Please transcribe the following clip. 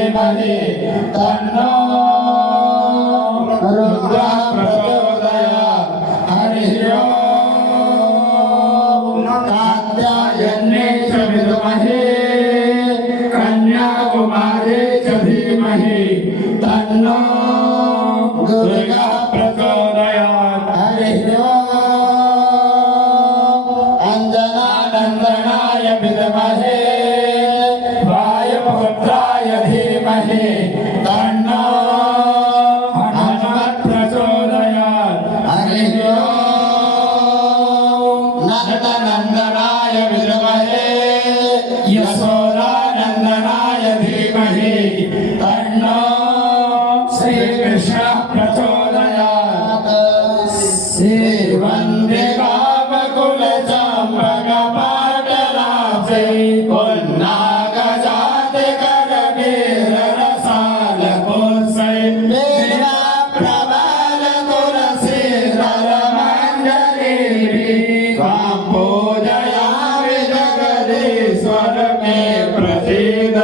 धीमहि तन्नो रुद्रः प्रचोदयात्। हरिः ओम्। कात्यायन्यै च विद्महे कन्याकुमारी च धीमहि तन्नो दुर्गा प्रचोदयात्। हरिः ओम्। अंजनानन्दनाय विद्महे वायुपुत्राय धीमहि तन्नो हनुमत् प्रचोदयात्। हरिः ओम्। नन्दनन्दनाय विद्महे यशोदानन्दनाय धीमहि तन्नो श्रीकृष्णः प्रचोदयात्। श्रीवन्दिकावकुलचाम्बकपाटलाभै पुन्नागजातिकरवीररसालकोत्सै वीराप्रबलतुलसीधरमण्डलीभिः त्वां पूजयामि जगदीश्वर मे प्रसीद।